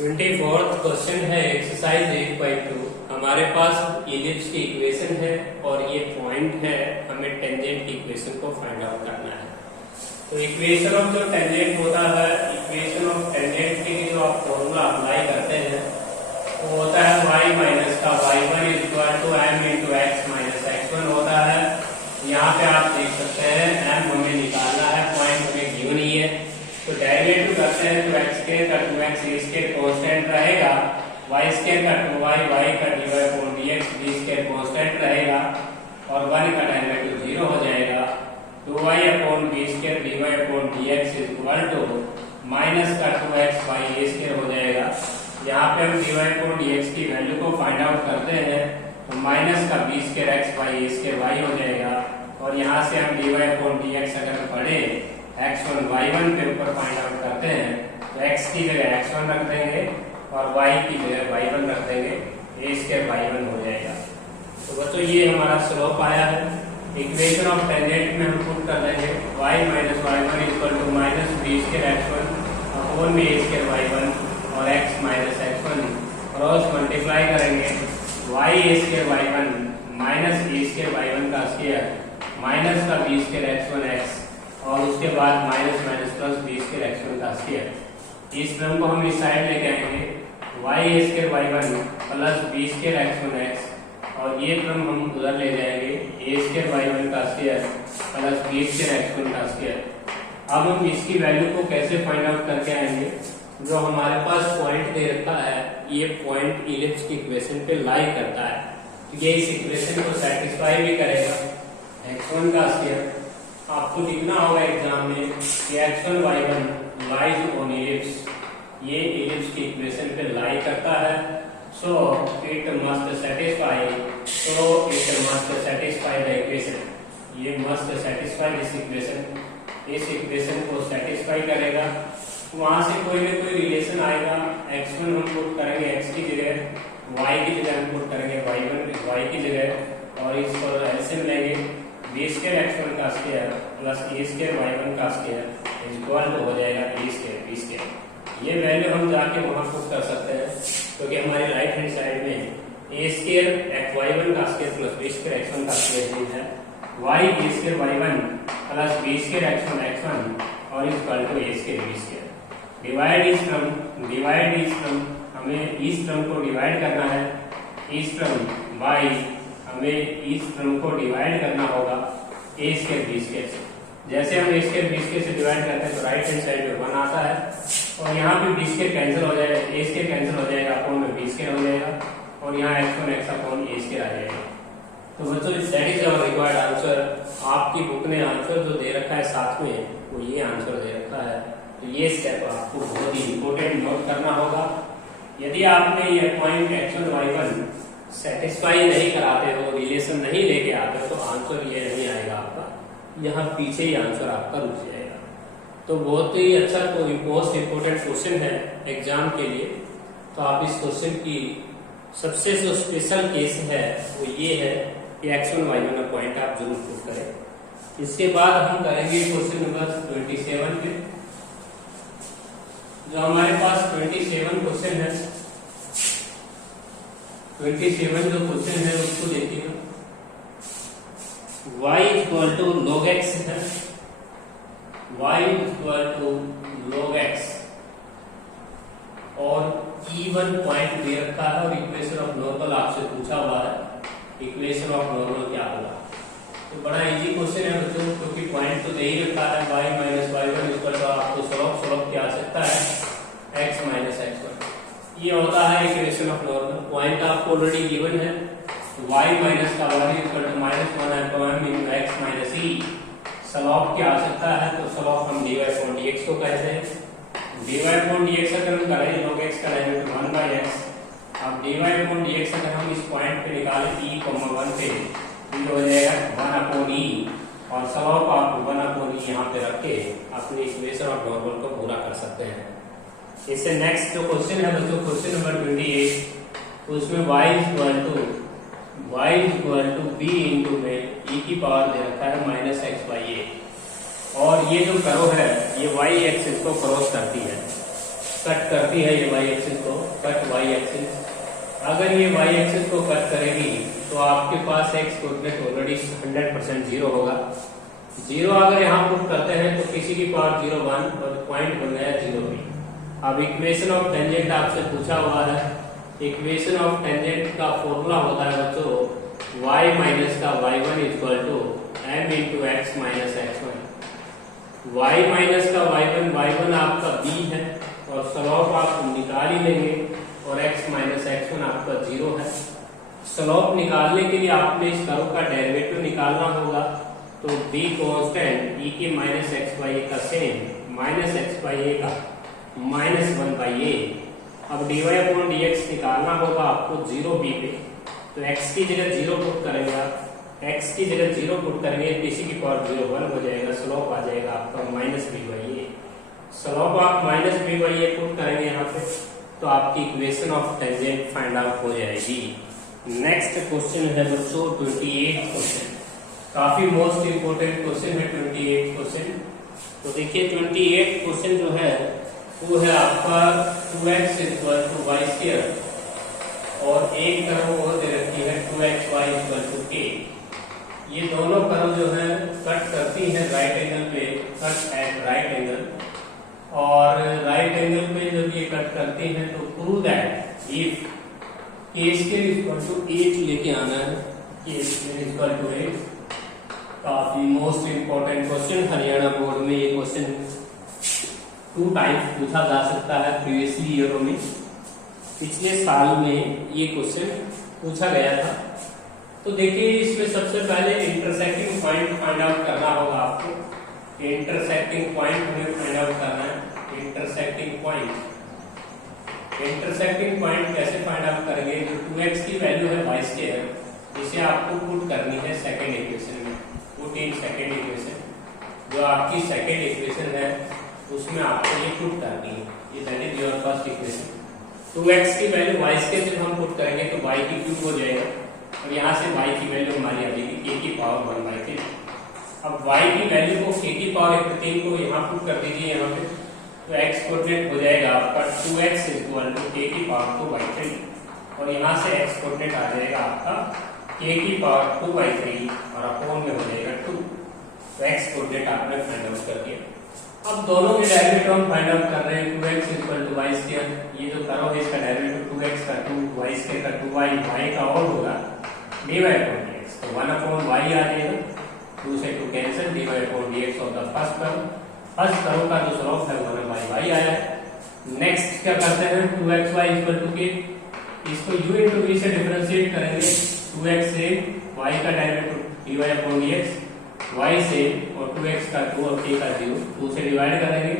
24th question है exercise 8.2। हमारे पास ellipse की इक्वेशन है और ये पॉइंट है, हमें टेंजेंट की इक्वेशन को फाइंड आउट करना है। तो इक्वेशन ऑफ जो टेंजेंट होता है, इक्वेशन ऑफ टेंजेंट के लिए जो आप फॉर्मूला अप्लाई करते हैं वो होता है y माइनस का y1 equal to m into x minus x1 होता है। यहाँ पे आप देख सकते हैं m हमें निकालना है, पॉइंट हमें गिवन ही है। तो डेरिवेटिव करते हैं तो x स्क्वायर का 2x a स्क्वायर कांस्टेंट रहेगा, y स्क्वायर का 2y y का dy upon dx b square constant रहेगा और 1 का डेरिवेटिव 0 हो जाएगा। 2y upon b square dy upon dx equal to minus का 2x by a स्क्वायर हो जाएगा। यहाँ पे हम dy अपॉन dx की वैल्यू को फाइंड आउट करते हैं तो माइनस का b square x by a square y हो जाएगा और यहाँ से हम dy अपॉन dx अगर पढ़े x1 y1 के ऊपर फाइंड आउट करते हैं तो x की जगह x1 रख देंगे और y की जगह y1 रख देंगे, a स्क्वायर y1 हो जाएगा। तो बच्चों ये हमारा स्लोप आया है। इक्वेशन ऑफ टेंजेंट में हम पुट कर देंगे y minus y1 equal to minus b square x1 upon a square y1 और x minus x1 cross multiply करेंगे y a square y1 minus a square y1 का square minus का b square x1 x और उसके बाद minus minus plus b square x1 का square. इस term को हम इस साइड लेके आएंगे y a स्क्वायर y1 प्लस b स्क्वायर x1 x और ये टर्म हम उधर ले जाएंगे a स्क्वायर y1 का square plus b square x1 का स्क्वायर। अब हम इसकी वैल्यू को कैसे फाइंड आउट करके आएंगे? जो हमारे पास पॉइंट दे रखा है, ये पॉइंट इलिप्स की इक्वेशन पे लाई करता है, तो ये इस इक्वेशन को सेटिस्फाई भी करेगा। x1 का स्क्वायर आपको लिखना होगा एग्जाम में कि x1 y1 lies on ellipse, ये इलिप्स की इक्वेशन पे लाई करता है। So it must satisfy the equation, ये मस्ट सेटिस्फाई दिस इक्वेशन, इस इक्वेशन को सेटिस्फाई करेगा। वहां से कोई ना कोई रिलेशन आएगा, x1 हम पुट करेंगे x की जगह, y की जगह हम पुट करेंगे y1 y की जगह और इस पर एलसीएम लेंगे b स्क्वायर x1 का square plus a square y1 का स्क्वायर इक्वल हो जाएगा a स्क्वायर b स्क्वायर। ये वैल्यू हम जाके वहां पुट कर सकते हैं क्योंकि हमारी राइट हैंड साइड में a स्क्वायर y1 का square plus b square x1 का स्क्वायर है, y a स्क्वायर y1 प्लस b स्क्वायर x1 x1 और equal to a square b square. Divide इस टर्म हमें इस टर्म को डिवाइड करना है, इस टर्म बाय हमें इस टर्म को डिवाइड करना होगा a स्क्वायर b स्क्वायर से। जैसे हम a स्क्वायर b स्क्वायर से डिवाइड करते हैं तो राइट हैंड साइड में 1 आता है और यहाँ पे b स्क्वायर कैंसिल हो जाएगा, a स्क्वायर कैंसिल हो जाएगा, अपॉन में b स्क्वायर हो जाएगा और यहाँ x1 x upon a square आ जाएगा। तो बच्चों that is our required answer. आपकी बुक ने आंसर जो दे रखा है साथ में वो ये आंसर दे रखा है, तो ये स्टेप आपको बहुत ही इंपॉर्टेंट नोट करना होगा। यदि आपने ये पॉइंट x1 y1 सेटिस्फाई नहीं कराते हो, रिलेशन नहीं लेके आते हो, तो आंसर ये नहीं आएगा आपका, यहाँ पीछे ही आंसर आपका रुक जाएगा। तो बहुत ही अच्छा कोई मोस्ट इम्पोर्टेंट क्वेश्चन है एग्जाम के लिए। तो आप इस क्वेश्चन की सबसे जो स्पेशल केस है वो ये है कि x1 y1 का पॉइंट आप जरूर पुट करें। इसके बाद हम करेंगे क्वेश्चन नंबर 27 पे। जो हमारे पास 27 क्वेश्चन है, 27 जो क्वेश्चन है उसको देखिए। y equal to log x है, y equal to log x और E1 पॉइंट दे रखा है और इक्वेशन ऑफ नॉर्मल आपसे पूछा हुआ है, इक्वेशन ऑफ नॉर्मल क्या होगा। तो बड़ा इजी क्वेश्चन है बच्चों, क्योंकि पॉइंट तो दे ही रखा है y minus y1 equal to आपको सॉल्व क्या आ सकता है x माइनस x1। ये होता है इक्वेशन ऑफ नॉर्मल। पॉइंट आपको ऑलरेडी गिवन है, y माइनस का y equal to minus 1 upon into x minus e। Solve क्या आ सकता है? तो सॉल्व हम dy अपॉन dx को कहते हैं। dy अपॉन dx अगर हम करें log x का डेरिवेटिव 1 by x, अब dy अपॉन dx अगर हम इस पॉइंट पे निकालें e, 1 पे ये हो जाएगा 1 अपॉन e और सॉल्व आप 1 अपॉन e यहाँ पे रख के अपने इक्वेशन ऑफ नॉर्मल को पूरा कर सकते हैं। इससे नेक्स्ट जो क्वेश्चन है बच्चों, क्वेश्चन नंबर 28, उसमें y equal to b into में e की पावर दे रखा है माइनस एक्स बाई ए और ये जो करो है ये y एक्सिस को क्रॉस करती है। कट करती है ये वाई एक्सिस को, कट वाई एक्सिस। अगर ये वाई एक्सिस को कट करेगी तो आपके पास एक्स कोऑर्डिनेट ऑलरेडी 100% जीरो होगा। जीरो अगर यहाँ पुट करते हैं तो किसी की पावर 0 1 और पॉइंट बन गया 0 भी। अब इक्वेशन ऑफ टेंजेंट आपसे पूछा हुआ है। इक्वेशन ऑफ टेंजेंट का फॉर्मूला होता है बच्चों y माइनस का y1 equal to m into x minus x1। y minus का y1 आपका b है और स्लोप आप निकाल ही लेंगे और x माइनस x1 आपका 0 है। स्लोप निकालने के लिए आपने इस कर्व का डेरिवेटिव निकालना होगा, तो b कांस्टेंट e के माइनस एक्स बाई ए का सेम माइनस एक्स बाई ए का माइनस 1 बाई ए। अब dy अपॉन dx निकालना होगा आपको 0 b पे, तो x की जगह 0 पुट करेंगे आप, x की जगह 0 पुट करेंगे, किसी की पावर 0 1 हो जाएगा, स्लोप आ जाएगा आपका minus b by A. Slope आप minus b by A put करेंगे यहाँ पे, तो आपकी equation of tangent find out हो जाएगी। नेक्स्ट क्वेश्चन है बच्चों 28 क्वेश्चन, काफी मोस्ट इंपोर्टेंट क्वेश्चन है 28 क्वेश्चन। तो देखिए 28 क्वेश्चन जो है वो है आपका 2x equal to Y square और एक कर्व और दे रखी है 2xy इक्वल टू k। ये दोनों कर्व जो है कट करती है राइट एंगल पे, कट एट राइट एंगल, और राइट एंगल पे जब ये कट करती हैं तो prove that if k square equal to 8 लेके आना है, k स्क्वायर इक्वल टू 8। काफी most important question, Haryana board में ये क्वेश्चन 2 टाइम्स पूछा जा सकता है प्रीवियसली ईयरों में। पिछले साल में ये क्वेश्चन पूछा गया था। तो देखिए इसमें सबसे पहले इंटरसेक्टिंग पॉइंट फाइंड आउट करना होगा आपको। इंटरसेक्टिंग पॉइंट हमें फाइंड आउट करना है। इंटरसेक्टिंग पॉइंट कैसे फाइंड आउट करेंगे? जो 2x की वैल्यू है y स्क्वायर, जिसे आपको पुट करनी है सेकंड इक्वेशन में, पुट इन सेकंड इक्वेशन। जो आपकी सेकंड इक्वेशन है उसमें आपको ये पुट करनी है, ये that is your first equation. 2x की वैल्यू y स्क्वायर जब हम पुट करेंगे तो y की क्यूब हो जाएगा, और यहाँ से y की वैल्यू हमारी आ जाएगी k की पावर 1/3। अब y की वैल्यू को k की पावर 1/3 को यहाँ पुट कर दीजिए यहाँ पे, तो x कोऑर्डिनेट हो जाएगा आपका 2x इक्वल टू k की पावर 2/3, और यहाँ से x कोऑर्डिनेट आ जाएगा आपका k की पावर 2/3 और अपॉन में हो जाएगा 2। तो x कोऑर्डिनेट आपने फाइंड आउट कर दिया। अब दोनों के डेरिवेटिव हम फाइंड आउट कर रहे हैं। 2x equal to Y square, ये जो कर्व है इसका डेरिवेटिव 2x का 2 y स्क्वायर का 2y, y का और होगा dy अपॉन dx, तो 1 अपॉन y आ जाएगा, 2 से 2 cancel, dy upon dx of the first curve का जो स्लोप है 1/y आया है। नेक्स्ट क्या करते हैं? 2xy इक्वल टू k, इसको u into v से डिफरेंशिएट करेंगे। 2x से y का derivative dy upon dx, y से और 2x का 2 और k का 0, 2 से डिवाइड करेंगे,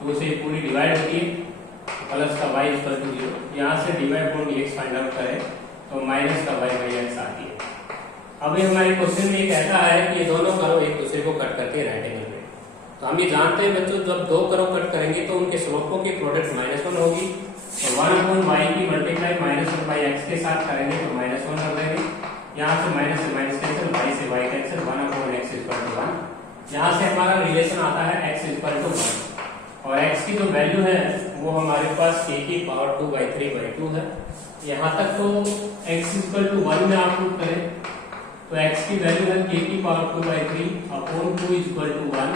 2 से पूरी डिवाइड होती है, प्लस का y इक्वल टू 0। यहाँ से dy upon dx find out करें तो माइनस का y बाई x आती है। अभी हमारे क्वेश्चन में ये कहता है कि ये दोनों कर्व एक दूसरे को कट करके राइट एंगल पे, तो हम ये जानते हैं बच्चों जब दो कर्व कट करेंगे तो उनके स्लोपों की प्रोडक्ट -1 होगी, और 1 अपॉन y की मल्टीप्लाई -1 बाई x के साथ करेंगे तो -1 कर देंगे। यहाँ से माइनस से माइनस कैंसिल, y से y cancel, 1 upon x equal to 1। यहाँ से हमारा रिलेशन आता है x इक्वल टू 1, और x की जो वैल्यू है वो हमारे पास k की पावर 2/3/2 है। यहाँ तक तो x इक्वल टू 1 में आप पुट करें तो x की वैल्यू है k की पावर 2/3 अपॉन 2 इक्वल टू 1।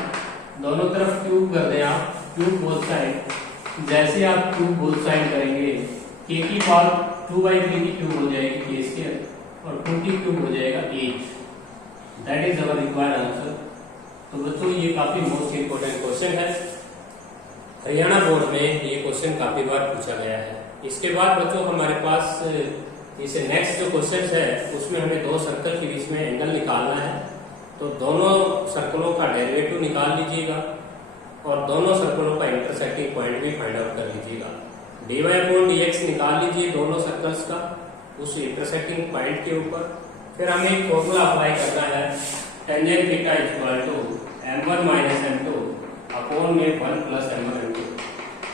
दोनों तरफ क्यूब कर दें आप, क्यूब बोथ साइड। जैसे आप क्यूब बोथ साइड करेंगे k की पावर 2/3 की क्यूब हो जाएगी k स्क्वायर, और 2 की क्यूब हो जाएगा 8। That is our required answer. तो बच्चों ये काफी मोस्ट इंपोर्टेंट क्वेश्चन है, हरियाणा बोर्ड में ये क्वेश्चन काफी बार पूछा गया है। इसके बाद बच्चों हमारे पास इसे नेक्स्ट जो क्वेश्चन है उसमें हमें दो सर्कल के बीच में एंगल निकालना है, तो दोनों सर्कलों का डेरिवेटिव निकाल लीजिएगा और दोनों सर्कलों का इंटरसेक्टिंग पॉइंट भी फाइंड आउट कर लीजिएगा। dy अपॉन dx निकाल लीजिए दोनों सर्कल्स का उस इंटरसेक्टिंग पॉइंट के ऊपर। फिर हमें एक फॉर्मूला अप्लाई करना है, tangent theta equal to m1 minus m2 upon में 1 प्लस m1 m2।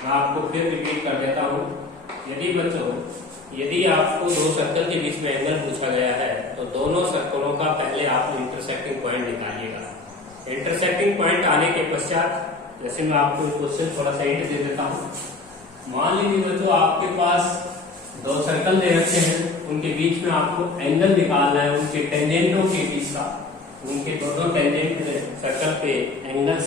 मैं आपको फिर रिपीट कर देता हूँ, यदि आपको दो सर्कल के बीच में एंगल पूछा गया है तो दोनों सर्कलों का पहले आप इंटरसेक्टिंग पॉइंट निकालिएगा। इंटरसेक्टिंग पॉइंट आने के पश्चात, जैसे मैं आपको क्वेश्चन थोड़ा सा हिंट दे देता हूँ, मान लीजिए बच्चों आपके पास दो सर्कल दे रखे हैं, उनके बीच में आपको एंगल निकालना है, उनके टेंजेंटों के बीच का, उनके दोनों टेंजेंट सर्कल पे एंगल